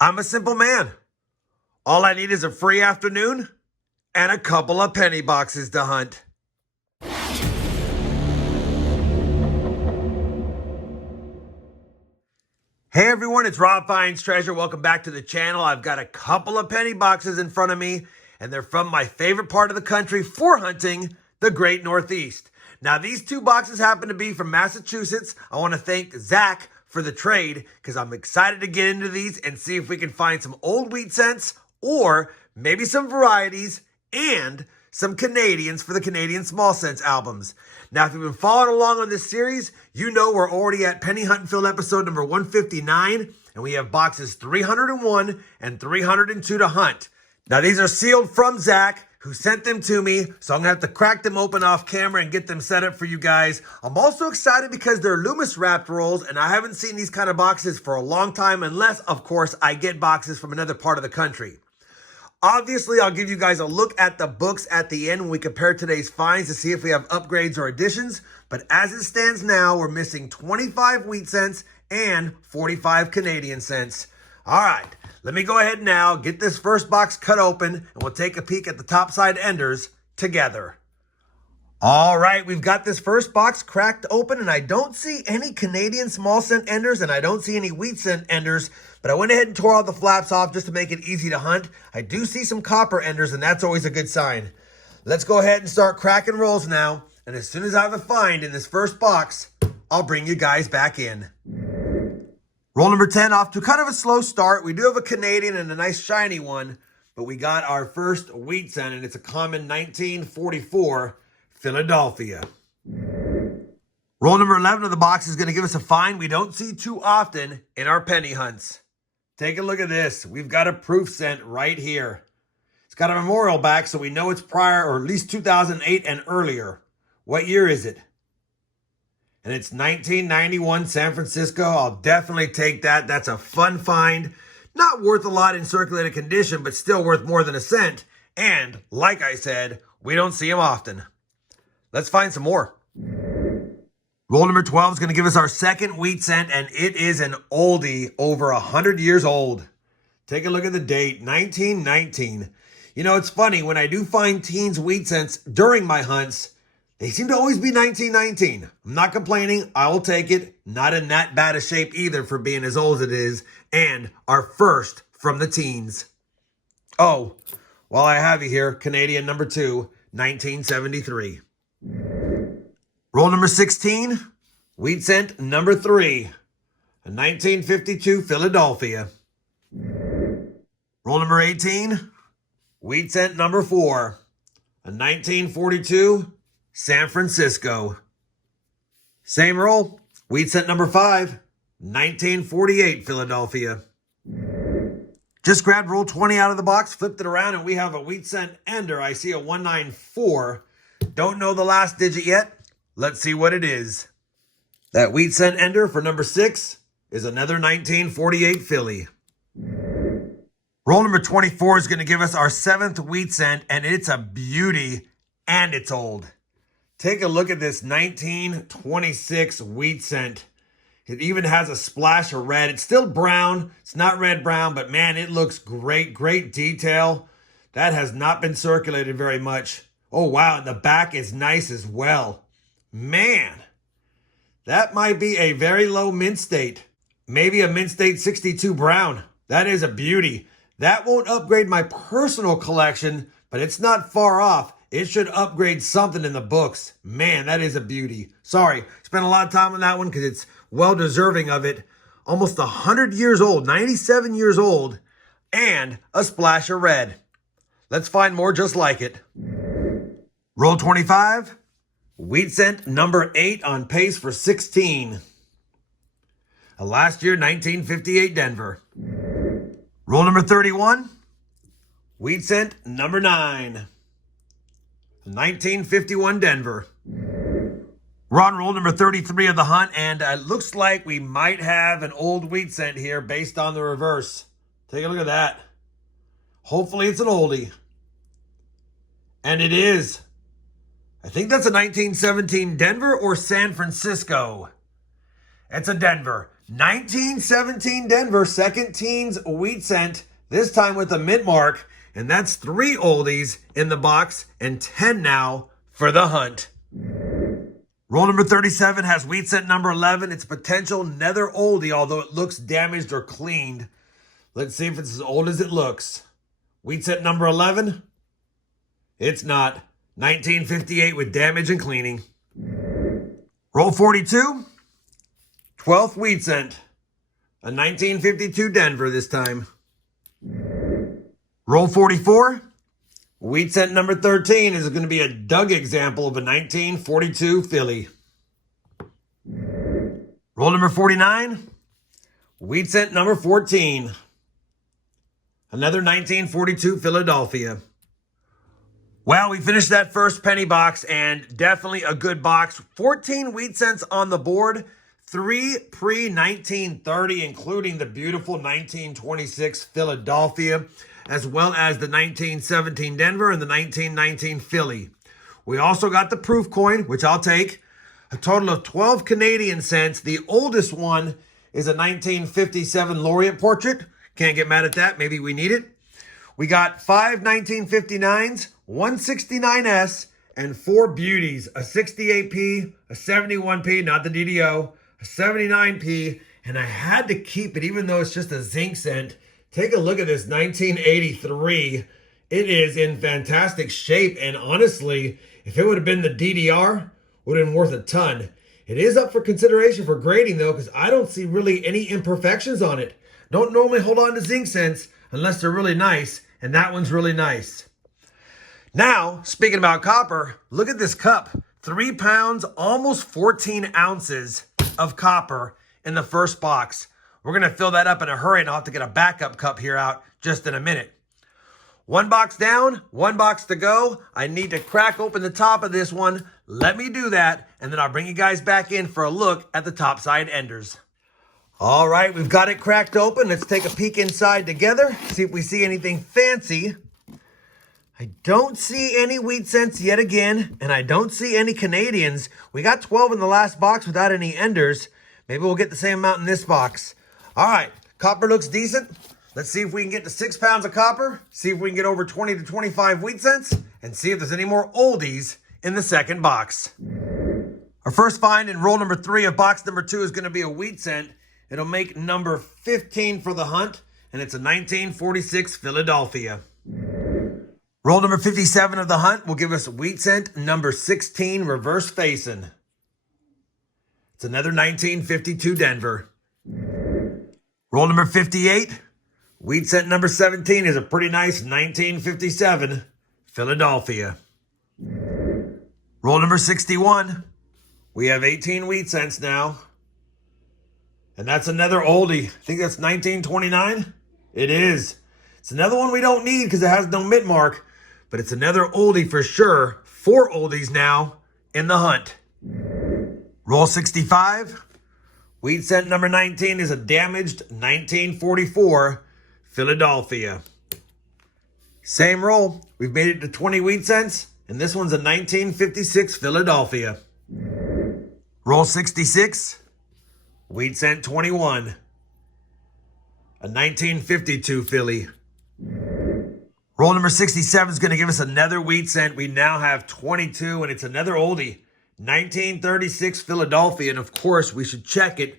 I'm a simple man. All I need is a free afternoon and a couple of penny boxes to hunt. Hey everyone, it's RobFindsTreasure. Welcome back to the channel. I've got a couple of penny boxes in front of me, and they're from my favorite part of the country for hunting, the Great Northeast. Now, these two boxes happen to be from Massachusetts. I want to thank Zach for the trade because I'm excited to get into these and see if we can find some old wheat cents or maybe some varieties and some Canadians for the Canadian Small Cents albums. Now, if you've been following along on this series, you know we're already at Penny Hunt and Fill episode number 159, and we have boxes 301 and 302 to hunt. Now, these are sealed from Zach, who sent them to me, so I'm going to have to crack them open off camera and get them set up for you guys. I'm also excited because they're Loomis wrapped rolls, and I haven't seen these kind of boxes for a long time, unless, of course, I get boxes from another part of the country. Obviously, I'll give you guys a look at the books at the end when we compare today's finds to see if we have upgrades or additions. But as it stands now, we're missing 25 wheat cents and 45 Canadian cents. All right, let me go ahead now, get this first box cut open, and we'll take a peek at the topside enders together. All right, we've got this first box cracked open, and I don't see any Canadian small cent enders, and I don't see any wheat cent enders, but I went ahead and tore all the flaps off just to make it easy to hunt. I do see some copper enders, and that's always a good sign. Let's go ahead and start cracking rolls now, and as soon as I have a find in this first box, I'll bring you guys back in. Roll number 10 off to kind of a slow start. We do have a Canadian and a nice shiny one, but we got our first wheat cent, and it's a common 1944 Philadelphia. Roll number 11 of the box is going to give us a find we don't see too often in our penny hunts. Take a look at this. We've got a proof cent right here. It's got a memorial back, so we know it's prior or at least 2008 and earlier. What year is it? And it's 1991 San Francisco. I'll definitely take that. That's a fun find. Not worth a lot in circulated condition, but still worth more than a cent. And like I said, we don't see them often. Let's find some more. Roll number 12 is going to give us our second wheat cent, and it is an oldie, over 100 years old. Take a look at the date, 1919. You know, it's funny, when I do find teens wheat cents during my hunts, they seem to always be 1919. I'm not complaining. I will take it. Not in that bad a shape either for being as old as it is. And our first from the teens. Oh, while I have you here, Canadian number 2, 1973. Roll number 16, wheat cent number 3, a 1952 Philadelphia. Roll number 18, wheat cent number 4, a 1942 San Francisco. Same roll, wheat cent number 5, 1948 Philadelphia. Just grabbed roll 20 out of the box, flipped it around, and we have a wheat cent ender. I see a 194. Don't know the last digit yet. Let's see what it is. That wheat cent ender for number 6 is another 1948 Philly. Roll number 24 is going to give us our 7th wheat cent, and it's a beauty, and it's old. Take a look at this 1926 wheat cent. It even has a splash of red. It's still brown. It's not red-brown, but man, it looks great. Great detail. That has not been circulated very much. Oh, wow, and the back is nice as well. Man, that might be a very low mint state. Maybe a mint state 62 brown. That is a beauty. That won't upgrade my personal collection, but it's not far off. It should upgrade something in the books. Man, that is a beauty. Sorry, spent a lot of time on that one because it's well deserving of it. Almost 100 years old, 97 years old, and a splash of red. Let's find more just like it. Roll 25. Wheat cent number 8 on pace for 16. A last year, 1958 Denver. Roll number 31. Wheat cent number 9. 1951 Denver. We're on roll number 33 of the hunt, and it looks like we might have an old wheat cent here based on the reverse. Take a look at that. Hopefully it's an oldie. And it is. I think that's a 1917 Denver or San Francisco. It's a Denver. 1917 Denver, second teens wheat cent, this time with a mint mark. And that's 3 oldies in the box and 10 now for the hunt. Roll number 37 has wheat cent number 11. It's a potential nether oldie, although it looks damaged or cleaned. Let's see if it's as old as it looks. Wheat cent number 11. It's not. 1958 with damage and cleaning. Roll 42. 12th wheat cent. A 1952 Denver this time. Roll 44. Wheat cent number 13 is going to be a dug example of a 1942 Philly. Roll number 49. Wheat cent number 14. Another 1942 Philadelphia. Well, we finished that first penny box, and definitely a good box. 14 wheat cents on the board. 3 pre-1930, including the beautiful 1926 Philadelphia, as well as the 1917 Denver and the 1919 Philly. We also got the proof coin, which I'll take. A total of 12 Canadian cents. The oldest one is a 1957 Laureate portrait. Can't get mad at that. Maybe we need it. We got 5 1959s, 169S, and 4 beauties. A 68p, a 71p, not the DDO, a 79p, and I had to keep it even though it's just a zinc cent. Take a look at this 1983. It is in fantastic shape, and honestly, if it would have been the DDR, would have been worth a ton. It is up for consideration for grading though, because I don't see really any imperfections on it. Don't normally hold on to zinc cents unless they're really nice, and that one's really nice. Now, speaking about copper, look at this cup. 3 pounds, almost 14 ounces of copper in the first box. We're going to fill that up in a hurry, and I'll have to get a backup cup here out just in a minute. 1 box down, 1 box to go. I need to crack open the top of this one. Let me do that, and then I'll bring you guys back in for a look at the top side enders. All right, we've got it cracked open. Let's take a peek inside together, see if we see anything fancy. I don't see any wheat cents yet again, and I don't see any Canadians. We got 12 in the last box without any enders. Maybe we'll get the same amount in this box. All right, copper looks decent. Let's see if we can get to 6 pounds of copper, see if we can get over 20 to 25 wheat cents, and see if there's any more oldies in the second box. Our first find in roll number 3 of box number 2 is going to be a wheat cent. It'll make number 15 for the hunt, and it's a 1946 Philadelphia. Roll number 57 of the hunt will give us wheat cent number 16 reverse facing. It's another 1952 Denver. Roll number 58, wheat cent number 17 is a pretty nice 1957 Philadelphia. Roll number 61, we have 18 wheat cents now. And that's another oldie. I think that's 1929. It is. It's another one we don't need because it has no mint mark. But it's another oldie for sure. 4 oldies now in the hunt. Roll 65. Wheat cent number 19 is a damaged 1944 Philadelphia. Same roll. We've made it to 20 wheat cents. And this one's a 1956 Philadelphia. Roll 66. Wheat cent 21. A 1952 Philly. Roll number 67 is going to give us another wheat cent. We now have 22, and it's another oldie. 1936 Philadelphia, and of course, we should check it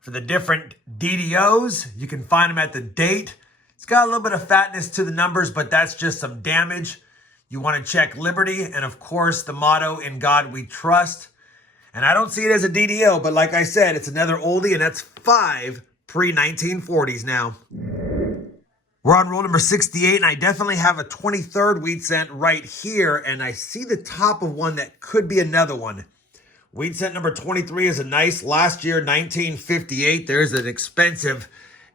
for the different DDOs. You can find them at the date. It's got a little bit of fatness to the numbers, but that's just some damage. You want to check Liberty, and of course, the motto, "In God We Trust." And I don't see it as a DDO, but like I said, it's another oldie, and that's 5 pre-1940s now. We're on roll number 68, and I definitely have a 23rd wheat cent right here, and I see the top of one that could be another one. Wheat cent number 23 is a nice last year, 1958. There's an expensive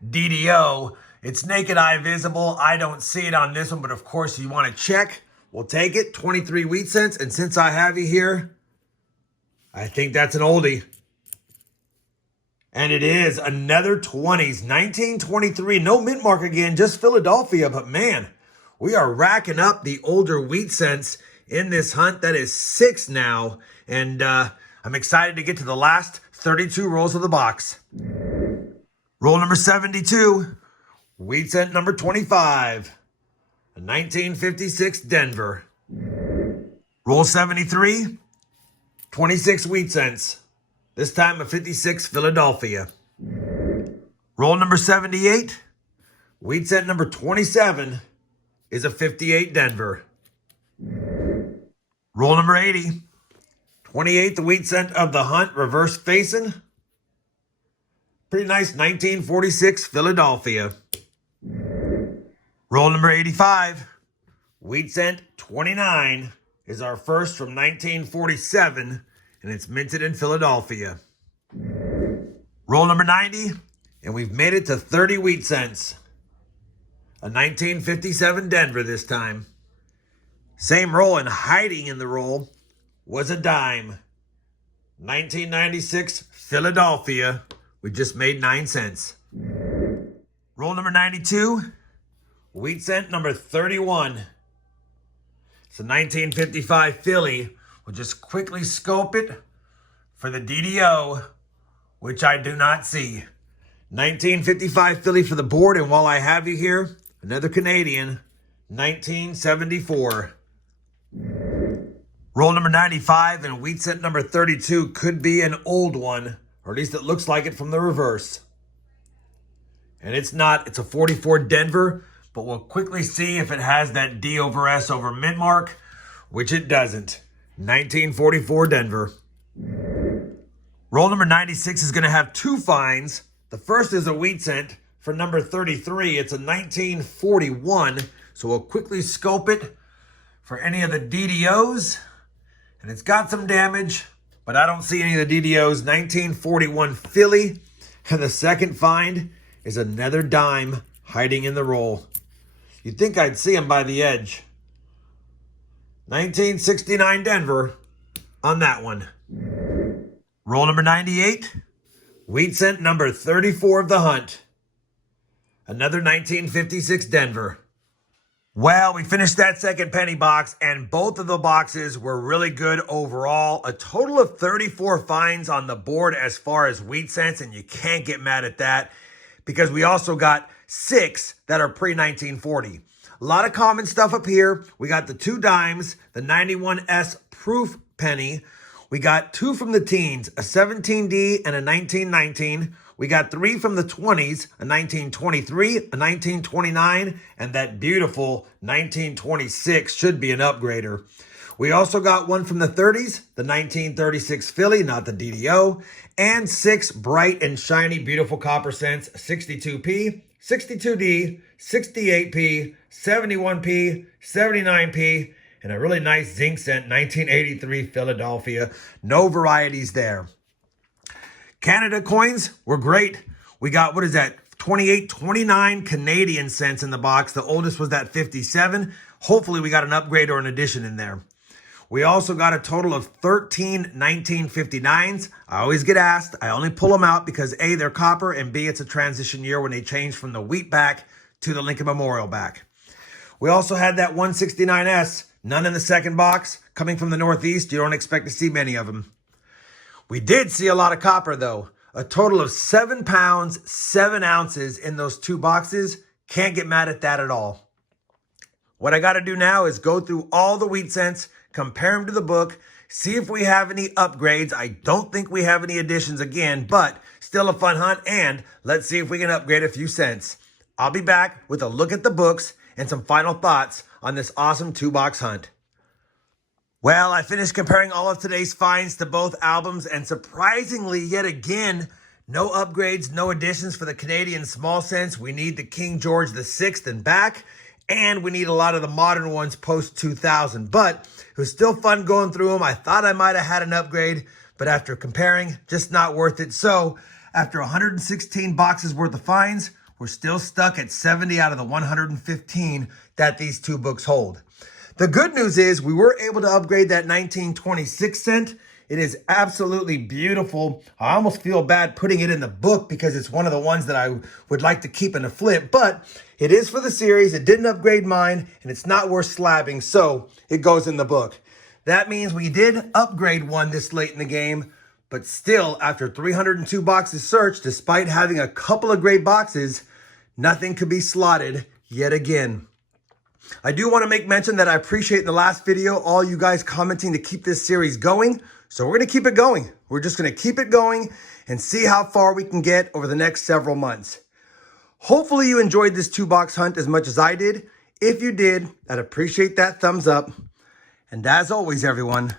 DDO. It's naked eye visible. I don't see it on this one, but of course you want to check. We'll take it, 23 wheat cents, and since I have you here, I think that's an oldie. And it is another 20s, 1923. No mint mark again, just Philadelphia. But man, we are racking up the older wheat cents in this hunt. That is 6 now. And I'm excited to get to the last 32 rolls of the box. Roll number 72, wheat cent number 25, a 1956 Denver. Roll 73, 26 wheat cents, this time a 56 Philadelphia. Roll number 78, wheat cent number 27 is a 58 Denver. Roll number 80, 28th wheat cent of the hunt, reverse facing. Pretty nice 1946 Philadelphia. Roll number 85, wheat cent 29 is our first from 1947, and it's minted in Philadelphia. Roll number 90, and we've made it to 30 wheat cents. A 1957 Denver this time. Same roll, and hiding in the roll was a dime. 1996 Philadelphia. We just made 9 cents. Roll number 92, wheat cent number 31. It's a 1955 Philly. We'll just quickly scope it for the DDO, which I do not see. 1955 Philly for the board, and while I have you here, another Canadian, 1974. Roll number 95, and wheat cent number 32 could be an old one, or at least it looks like it from the reverse. And it's not, it's a 44 Denver, but we'll quickly see if it has that D over S over mint mark, which it doesn't. 1944 Denver. Roll number 96 is going to have 2 finds. The first is a wheat cent for number 33. It's a 1941, so we'll quickly scope it for any of the DDOs. And it's got some damage, but I don't see any of the DDOs. 1941 Philly. And the second find is another dime hiding in the roll. You'd think I'd see him by the edge. 1969 Denver on that one. Roll number 98. Wheat cent number 34 of the hunt. Another 1956 Denver. Well, we finished that second penny box, and both of the boxes were really good overall. A total of 34 finds on the board as far as wheat cents, and you can't get mad at that because we also got 6 that are pre-1940. A lot of common stuff up here. We got the 2 dimes, the 91S proof penny. We got 2 from the teens, a 17D and a 1919. We got 3 from the 20s, a 1923, a 1929, and that beautiful 1926 should be an upgrader. We also got 1 from the 30s, the 1936 Philly, not the DDO, and 6 bright and shiny beautiful copper cents, 62p, 62D, 68p, 71p, 79p, and a really nice zinc cent, 1983 Philadelphia. No varieties there. Canada coins were great. We got, 29 Canadian cents in the box. The oldest was that 57. Hopefully we got an upgrade or an addition in there. We also got a total of 13 1959s. I always get asked. I only pull them out because A, they're copper, and B, it's a transition year when they changed from the wheat back to the Lincoln Memorial back. We also had that 169S. None in the second box. Coming from the Northeast, you don't expect to see many of them. We did see a lot of copper, though. A total of 7 pounds, 7 ounces in those 2 boxes. Can't get mad at that at all. What I got to do now is go through all the wheat cents, compare them to the book, see if we have any upgrades. I don't think we have any additions again, but still a fun hunt, and let's see if we can upgrade a few cents. I'll be back with a look at the books and some final thoughts on this awesome 2-box hunt. Well, I finished comparing all of today's finds to both albums, and surprisingly, yet again, no upgrades, no additions for the Canadian small cents. We need the King George VI and back, and we need a lot of the modern ones post-2000. But it was still fun going through them. I thought I might have had an upgrade, but after comparing, just not worth it. So after 116 boxes worth of finds, we're still stuck at 70 out of the 115 that these 2 books hold. The good news is we were able to upgrade that 1926 cent. It is absolutely beautiful. I almost feel bad putting it in the book because it's one of the ones that I would like to keep in a flip, but it is for the series. It didn't upgrade mine, and it's not worth slabbing, so it goes in the book. That means we did upgrade one this late in the game, But still, after 302 boxes searched, despite having a couple of great boxes, nothing could be slotted yet again. I do want to make mention that I appreciate in the last video all you guys commenting to keep this series going. So we're going to keep it going. We're just going to keep it going and see how far we can get over the next several months. Hopefully you enjoyed this 2-box hunt as much as I did. If you did, I'd appreciate that thumbs up. And as always, everyone,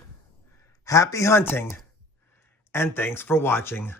happy hunting and thanks for watching.